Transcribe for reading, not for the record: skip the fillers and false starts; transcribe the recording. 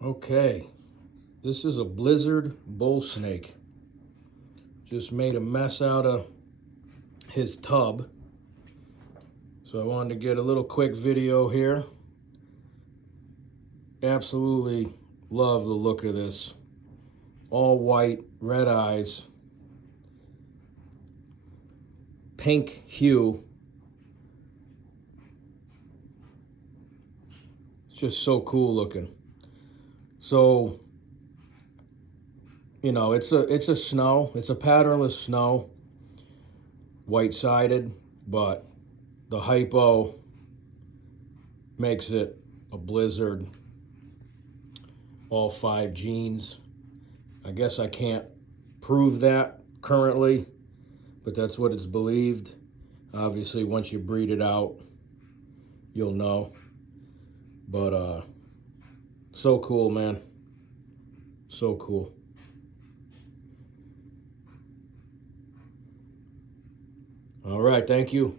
Okay, this is a blizzard bull snake. Just made a mess out of his tub. So I wanted to get a little quick video here. Absolutely love the look of this. All white, red eyes, pink hue. It's just so cool looking. So, you know, it's a snow. It's a patternless snow, white-sided, but the Hypo makes it a blizzard. All 5 genes. I guess I can't prove that currently, but that's what it's believed. Obviously, once you breed it out, you'll know. But so cool, man. So cool. All right, thank you.